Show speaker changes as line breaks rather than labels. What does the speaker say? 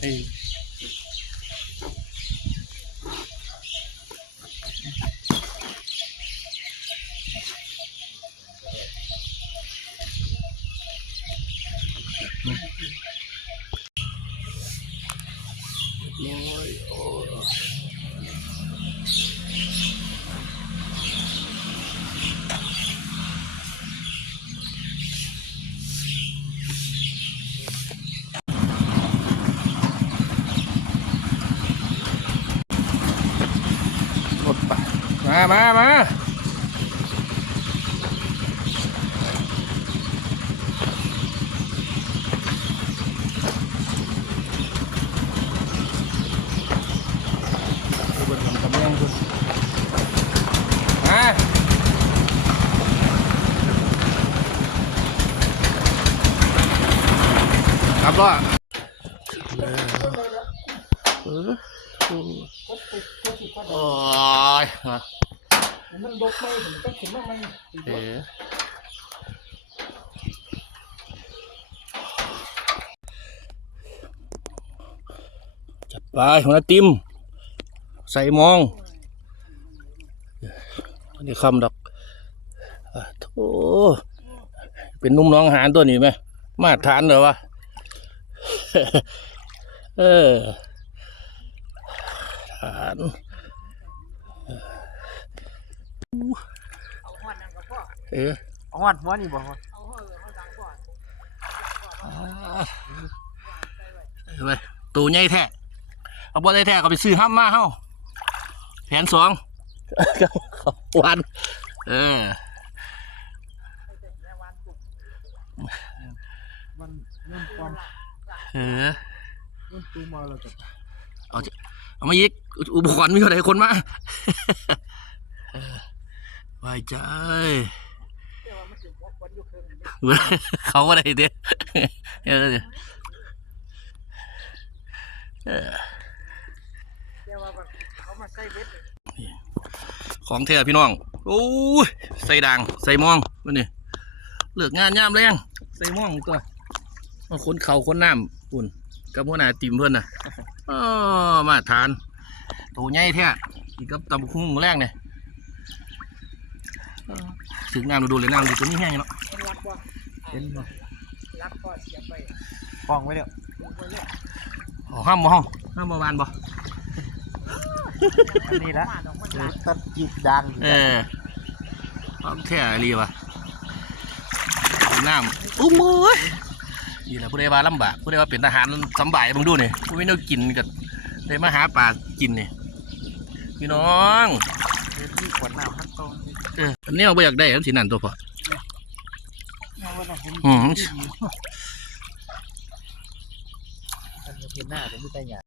เอ้ยน้อยโอ้รถไป มามามาดูเบิ่งกำลังคุณมาครับก็เออโอ้ย มั
นดกไม่ถึงต้องถึงมากไหม
เอ๋จัดไปหัวหน้าติม ใส่มองอันนี้คำดอกโธ่เป็นนุ่มน้องหารตัวนี้ไหม มาตรฐานเหรอวะ เออ ฐาน
เอาหอดนั่นก็พ่อ
เออ
เอาหอดหัวนี่บ่พ่อเอาหอดเอาดังพ่อ
เอาไปตัวใหญ่แท้เอาบ่ได้แท้ก็ไปซื้อห้ามมาเฮาแผนสองวันเออ
มันเริ่มความ
เออ
เริ่มตูมาแล้วจ้ะ
เอามาอีกอุอุปกรณ์มีเท่าไหร่คนมาเออ ไว้ใจ
แต่ว่ามันถึงวันอยู่คืนนี้
เขาก็ได้เด้เออเออ
แต่ว่าแบบเขามาใส่เบ็ดเลย
ของแท้พี่น้อง โอ้ย ใส่ด่าง ใส่มองมันนี่เลือกงานย่ามแรงใส่มองตัวมาคนเขาคนน้ำปุ่นกับหัวหน้าติมเพื่อนน่ะอ๋อมาทานตัวใหญ่แท้อีกกับตำบักหุ่งแรงเนี่ยอ้อ ถึงน้ำดูเลยน้ำดูตัวนี้แห้งเนาะ
มันรักบ่เป็นบ่รักพ่อเสียบไป
ฟองไว้เดี๋ยว
ดูไปเนี่ย
อ๋อห้ามบ่ห้องห้ามบ่วานบ่
อันนี้ละ
มาดอกมัน
หรื
รั
อกตัดจีบดัง
เออของแท้รีวะน้ำอุ้มมือนี่แหละผู้ใดว่าลำบากผู้ใดว่าเป็นทหารสำบายมึงดูนี่ผู้ไม่ได้กินก็ได้มาหาปลากินนี่พี่น้อง
เป็นที่ขวดน้ำทั้งตรง
เอออันนี้เราไม่อยากได้อันสีนั่นตัวพอ
เอาไว้นะผม
อืม
อันนี้เห็นหน้าเป็นที่ใต้หยา